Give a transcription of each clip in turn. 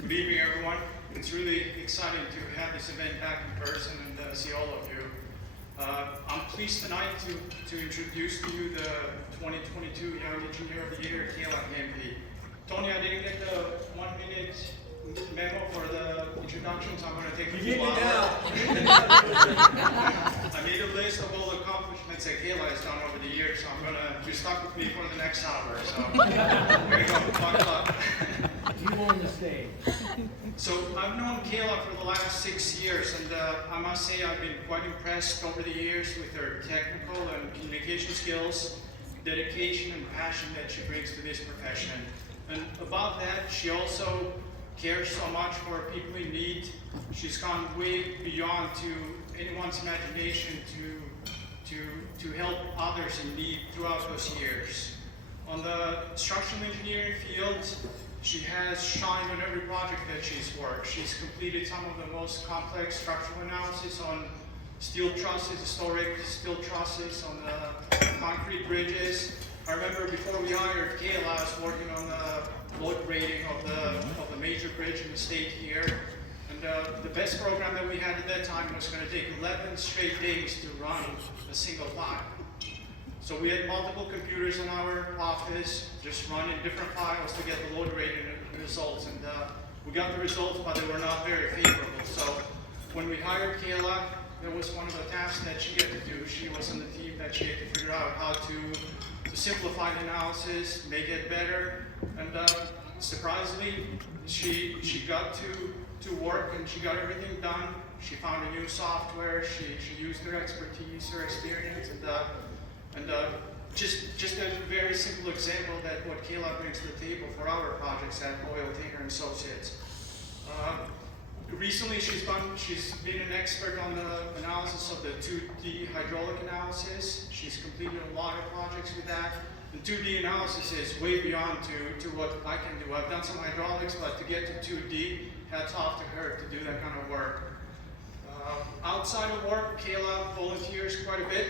Good evening, everyone. It's really exciting to have this event back in person and see all of you. I'm pleased tonight to introduce to you the 2022 Young Engineer of the Year, Kayla Hampe. Tony, I didn't get the 1 minute memo for the introduction, so I'm going to take a full hour. I made a list of all the accomplishments that Kayla has done over the years, so I'm going to, you're stuck with me for the next hour. So here you go, buckle up. You on the stage. So I've known Kayla for the last 6 years, and I must say I've been quite impressed over the years with her technical and communication skills, dedication and passion that she brings to this profession. And above that, she also cares so much for people in need. She's gone way beyond to anyone's imagination to help others in need throughout those years. On the structural engineering field, she has shined on every project that she's worked. She's completed some of the most complex structural analysis on steel trusses, historic steel trusses, on the concrete bridges. I remember before we hired Kayla, I was working on the load rating of the major bridge in the state here. And the best program that we had at that time was going to take 11 straight days to run a single file. So we had multiple computers in our office, just running different files to get the load rating results. And we got the results, but they were not very favorable. So when we hired Kayla, that was one of the tasks that she had to do. She was on the team that she had to figure out how to simplify the analysis, make it better. And surprisingly, she got to work and she got everything done. She found a new software. She used her expertise, her experience, and just a very simple example that what Kayla brings to the table for our projects at Oil Tainer and Associates. Recently, she's been an expert on the analysis of the 2D hydraulic analysis. She's completed a lot of projects with that. The 2D analysis is way beyond to what I can do. I've done some hydraulics, but to get to 2D, hats off to her to do that kind of work. Outside of work, Kayla volunteers quite a bit.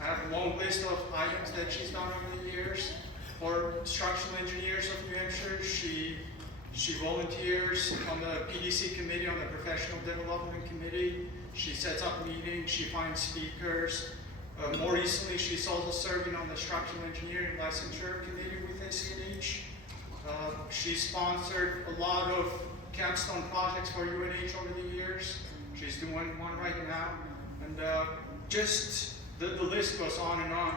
I have a long list of items that she's done over the years. For structural engineers of New Hampshire, she volunteers on the PDC committee, on the professional development committee. She sets up meetings, she finds speakers. More recently, she's also serving on the structural engineering licensure committee with SCNH. She's sponsored a lot of capstone projects for UNH over the years. She's doing one right now. And just the list goes on and on.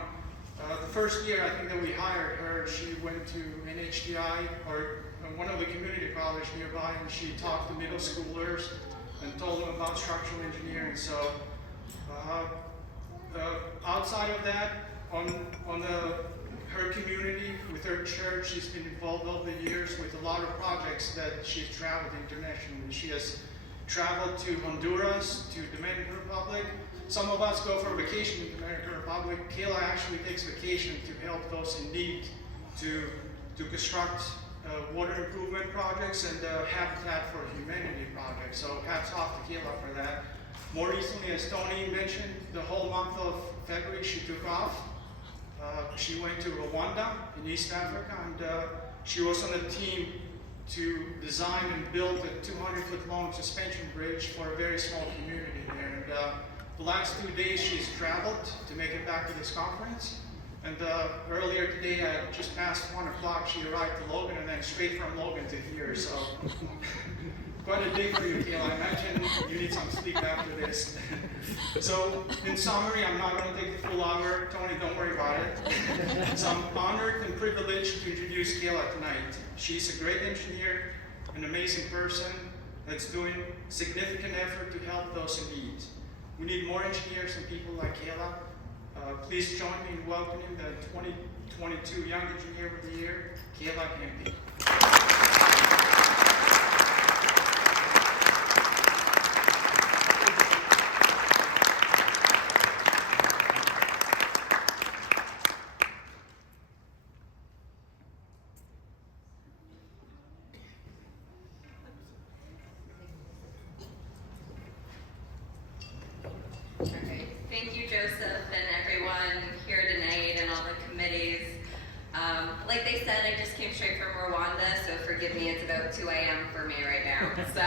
The first year I think that we hired her, she went to NHDI or one of the community colleges nearby, and she talked to middle schoolers and told them about structural engineering. So outside of that, on her community, with her church, she's been involved over the years with a lot of projects that she's traveled internationally. She has traveled to Honduras, to Dominican Republic. Some of us go for vacation in the Dominican Republic. Kayla actually takes vacation to help those in need to construct water improvement projects and Habitat for Humanity projects. So hats off to Kayla for that. More recently, as Tony mentioned, the whole month of February she took off. She went to Rwanda in East Africa, and she was on a team to design and build a 200-foot long suspension bridge for a very small community there. And the last 2 days she's traveled to make it back to this conference. And earlier today, just past 1 o'clock, she arrived to Logan and then straight from Logan to here. So quite a day for you, Kayla. I imagine you need some sleep after this. So in summary, I'm not going to take the full hour. Tony, don't worry about it. So I'm honored and privileged to introduce Kayla tonight. She's a great engineer, an amazing person that's doing significant effort to help those in need. We need more engineers and people like Kayla. Please join me in welcoming the 2022 Young Engineer of the Year, Kayla Hampe. Thank you, Joseph, and everyone here tonight and all the committees. Like they said, I just came straight from Rwanda, so for forgive me, it's about 2 a.m. for me right now. So,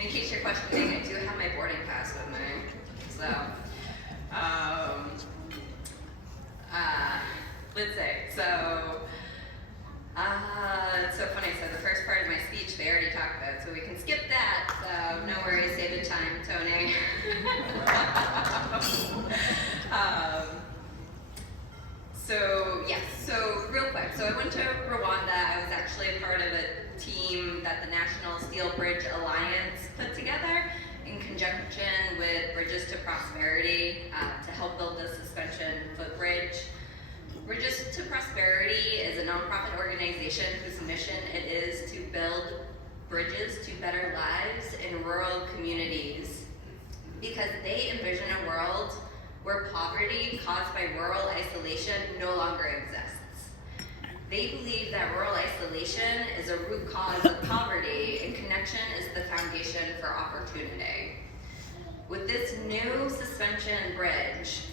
in case you're questioning, I do have my boarding pass with me. So, let's see. So, it's so funny. So the first part of my speech they already talked about, so we can skip that. So no worries, save the time, Tony. So yes, so real quick. So I went to Rwanda. I was actually a part of a team that the National Steel Bridge Alliance put together in conjunction with Bridges to Prosperity to help build the suspension footbridge. Bridges to Prosperity is a nonprofit organization whose mission it is to build bridges to better lives in rural communities because they envision a world where poverty caused by rural isolation no longer exists. They believe that rural isolation is a root cause of poverty and connection is the foundation for opportunity. With this new suspension bridge,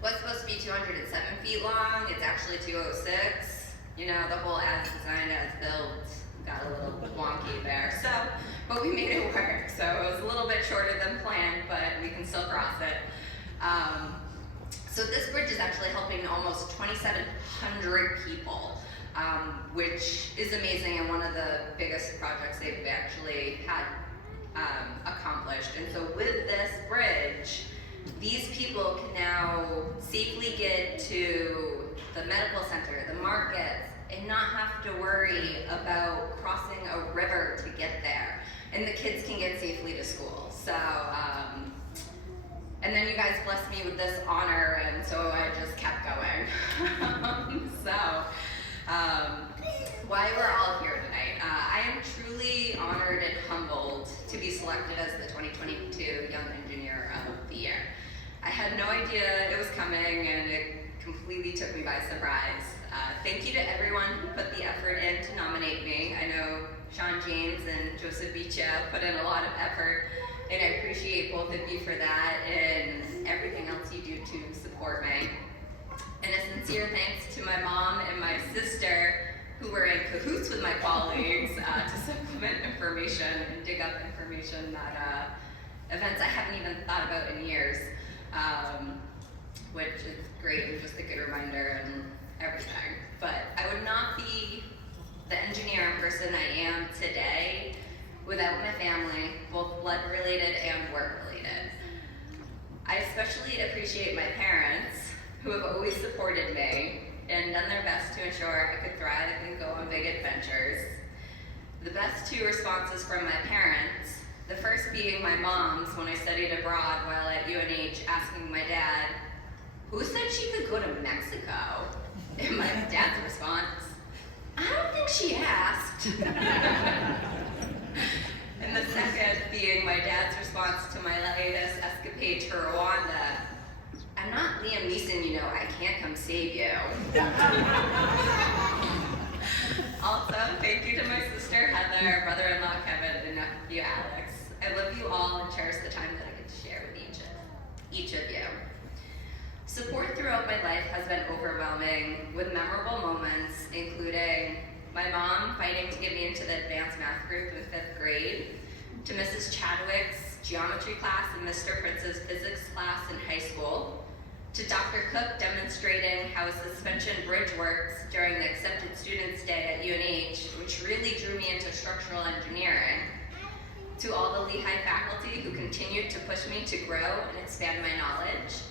what's supposed to be 207 feet long, it's actually 206. You know, the whole as designed, as built got a little wonky there. So, but we made it work. So it was a little bit shorter than planned, but we can still cross it. So this bridge is actually helping almost 2,700 people, which is amazing and one of the biggest projects they've actually had accomplished. And so with this bridge, these people can now safely get to the medical center, the markets, and not have to worry about crossing a river to get there. And the kids can get safely to school. So, and then you guys blessed me with this honor, and so I just kept going. Why we're all here tonight. I am truly honored and humbled to be selected as the 2022 Young Engineer of the Year. I had no idea it was coming, and it completely took me by surprise. Thank you to everyone who put the effort in to nominate me. I know Sean James and Josif Bicja put in a lot of effort, and I appreciate both of you for that and everything else you do to support me. And a sincere thanks to my mom and my sister who were in cahoots with my colleagues to supplement information and dig up information that events I haven't even thought about in years, which is great and just a good reminder and everything. But I would not be the engineer and person I am today without my family, both blood related and work related. I especially appreciate my parents who have always supported me and done their best to ensure I could thrive and go on big adventures. The best two responses from my parents, the first being my mom's when I studied abroad while at UNH, asking my dad, who said she could go to Mexico? And my dad's response, I don't think she asked. And the second being my dad's response to my latest escapade to Rwanda, I'm not Liam Neeson, you know, I can't come save you. Also, thank you to my sister Heather, brother-in-law Kevin, and nephew Alex. I love you all and cherish the time that I get to share with each of you. Support throughout my life has been overwhelming, with memorable moments, including my mom fighting to get me into the advanced math group in 5th grade, to Mrs. Chadwick's geometry class and Mr. Prince's physics class in high school, to Dr. Cook demonstrating how a suspension bridge works during the accepted students day at UNH, which really drew me into structural engineering, to all the Lehigh faculty who continued to push me to grow and expand my knowledge,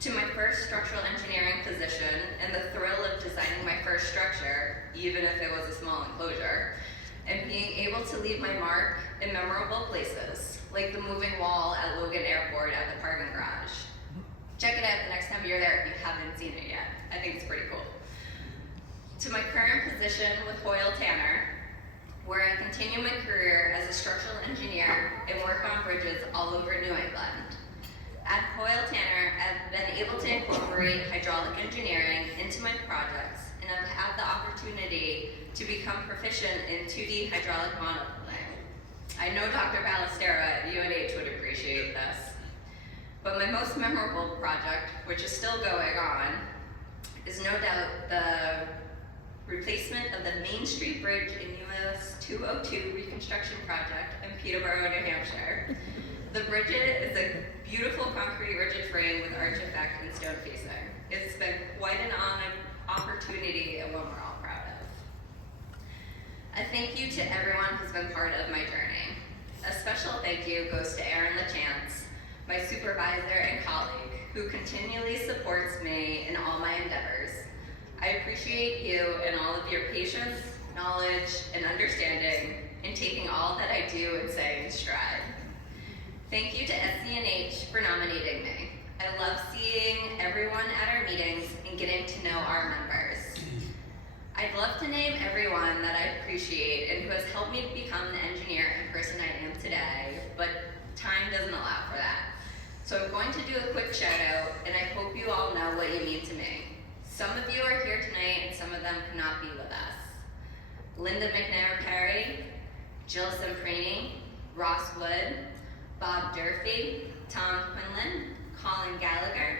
to my first structural engineering position and the thrill of designing my first structure, even if it was a small enclosure, and being able to leave my mark in memorable places, like the moving wall at Logan Airport at the parking garage. Check it out the next time you're there if you haven't seen it yet. I think it's pretty cool. To my current position with Hoyle Tanner, where I continue my career as a structural engineer and work on bridges all over New England. At Hoyle Tanner, I've been able to incorporate hydraulic engineering into my projects, and I've had the opportunity to become proficient in 2D hydraulic modeling. I know Dr. Ballestero at UNH would appreciate this. But my most memorable project, which is still going on, is no doubt the replacement of the Main Street Bridge in US 202 reconstruction project in Peterborough, New Hampshire. The bridge is a beautiful concrete rigid frame with arch effect and stone facing. It's been quite an opportunity and one we're all proud of. A thank you to everyone who's been part of my journey. A special thank you goes to Erin LaChance, my supervisor and colleague, who continually supports me in all my endeavors. I appreciate you and all of your patience, knowledge, and understanding in taking all that I do and say in stride. Thank you to SCNH for nominating me. I love seeing everyone at our meetings and getting to know our members. I'd love to name everyone that I appreciate and who has helped me become the engineer and person I am today, but time doesn't allow for that. So I'm going to do a quick shout out, and I hope you all know what you mean to me. Some of you are here tonight, and some of them cannot be with us. Linda McNair Perry, Jill Semprini, Ross Wood, Bob Durfee, Tom Quinlan, Colin Gallagher,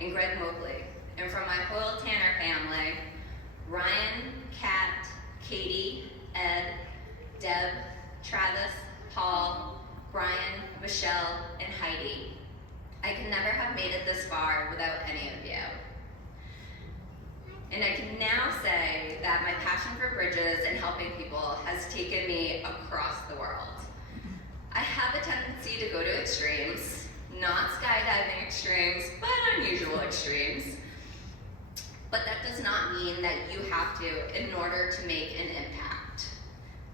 and Greg Moakley. And from my Hoyle Tanner family, Ryan, Kat, Katie, Ed, Deb, Travis, Paul, Brian, Michelle, and Heidi. I could never have made it this far without any of you. And I can now say that my passion for bridges and helping people has taken me across the world. I have a tendency to go to extremes, not skydiving extremes, but unusual extremes. But that does not mean that you have to in order to make an impact.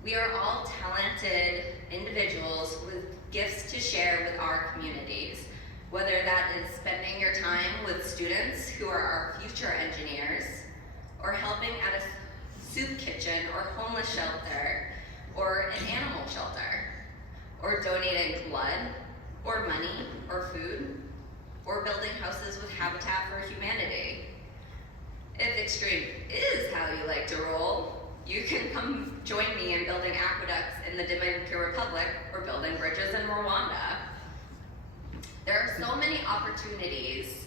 We are all talented individuals with gifts to share with our communities, whether that is spending your time with students who are our future engineers, or helping at a soup kitchen or homeless shelter, or an animal shelter, or donating blood, or money, or food, or building houses with Habitat for Humanity. If extreme is how you like to roll, you can come join me in building aqueducts in the Dominican Republic or building bridges in Rwanda. There are so many opportunities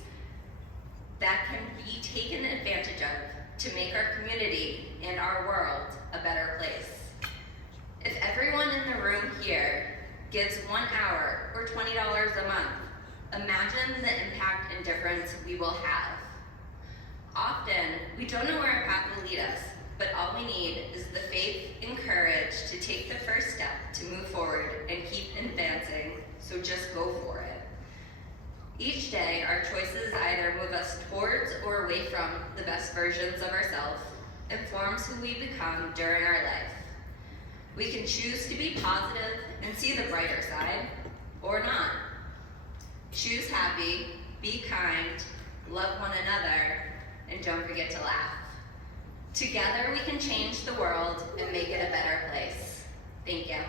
that can be taken advantage of to make our community and our world a better place. If everyone in the room here gives 1 hour or $20 a month, imagine the impact and difference we will have. Often, we don't know where our path will lead us, but all we need is the faith and courage to take the first step to move forward and keep advancing, so just go for it. Each day, our choices either move us towards or away from the best versions of ourselves, informs who we become during our life. We can choose to be positive and see the brighter side, or not. Choose happy, be kind, love one another, and don't forget to laugh. Together we can change the world and make it a better place. Thank you.